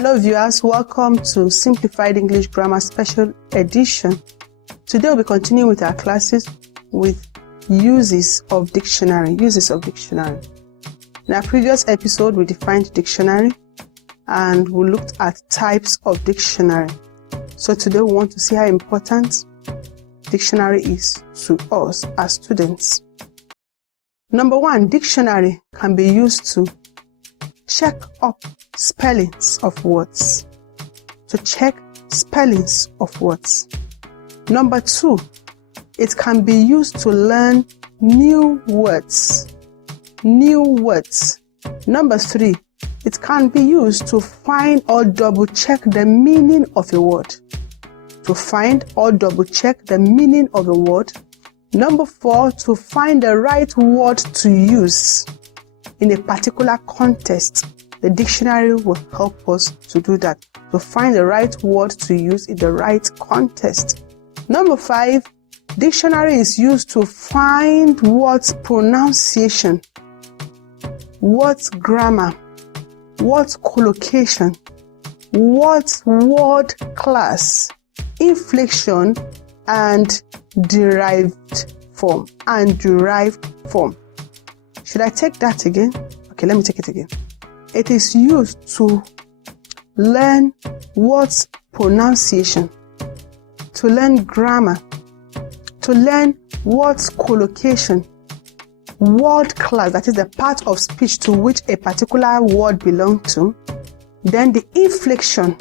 Hello viewers, welcome to Simplified English Grammar Special Edition. Today we'll be continuing with our classes with uses of dictionary. In our previous episode, we defined dictionary and we looked at types of dictionary. So today we want to see how important dictionary is to us as students. Number one, dictionary can be used to check up spellings of words. Number two, it can be used to learn new words. Number three, it can be used to find or double check the meaning of a word. Number four, to find the right word to use in a particular context. The dictionary will help us to do that, to find the right word to use in the right context. Number five, dictionary is used to find words pronunciation, words grammar, words collocation, words word class, inflection, and derived form. Should I take that again? Okay, let me take it again. It is used to learn words pronunciation, to learn grammar, to learn words collocation, word class, that is the part of speech to which a particular word belongs to, then the inflection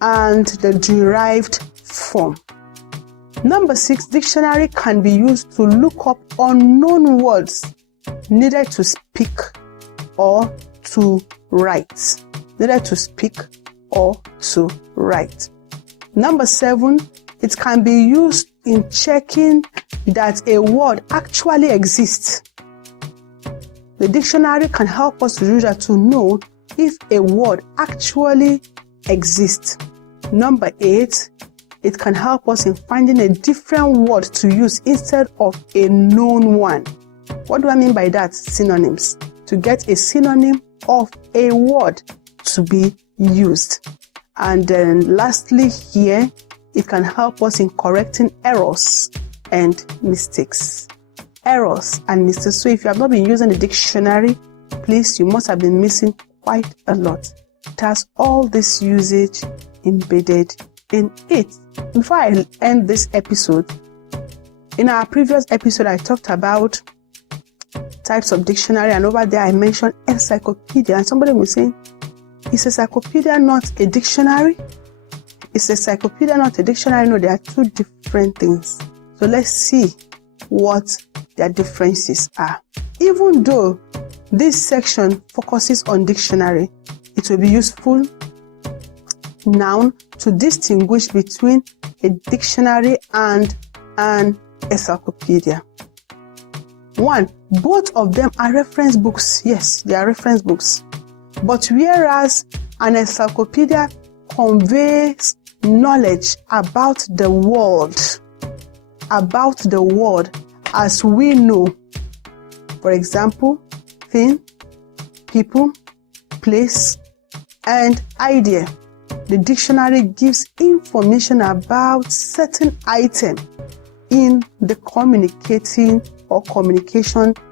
and the derived form. Number six, dictionary can be used to look up unknown words needed to speak or to write. Number seven, it can be used in checking that a word actually exists. The dictionary can help us to do that, to know if a word actually exists. Number eight, it can help us in finding a different word to use instead of a known one. What do I mean by that? Synonyms. To get a synonym of a word to be used. And then lastly here, it can help us in correcting errors and mistakes. So if you have not been using the dictionary, please, you must have been missing quite a lot. It has all this usage embedded in it. Before I end this episode, in our previous episode, I talked about types of dictionary, and over there I mentioned encyclopedia, and somebody was saying, is encyclopedia not a dictionary? No, they are two different things. So let's see what their differences are. Even though this section focuses on dictionary, it will be useful now to distinguish between a dictionary and an encyclopedia. One, both of them are reference books. Yes, they are reference books. But whereas an encyclopedia conveys knowledge about the world as we know, for example, thing, people, place, and idea. The dictionary gives information about certain item in the communication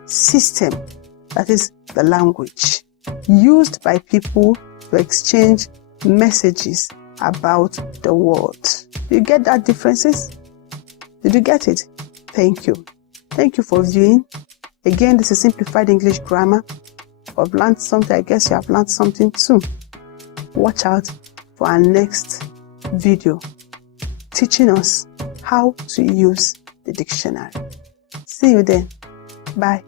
system, that is the language, used by people to exchange messages about the world. Do you get that differences? Did you get it? Thank you. Thank you for viewing. Again, this is Simplified English Grammar. If I've learned something, I guess you have learned something too. Watch out for our next video teaching us how to use the dictionary. See you then. Bye.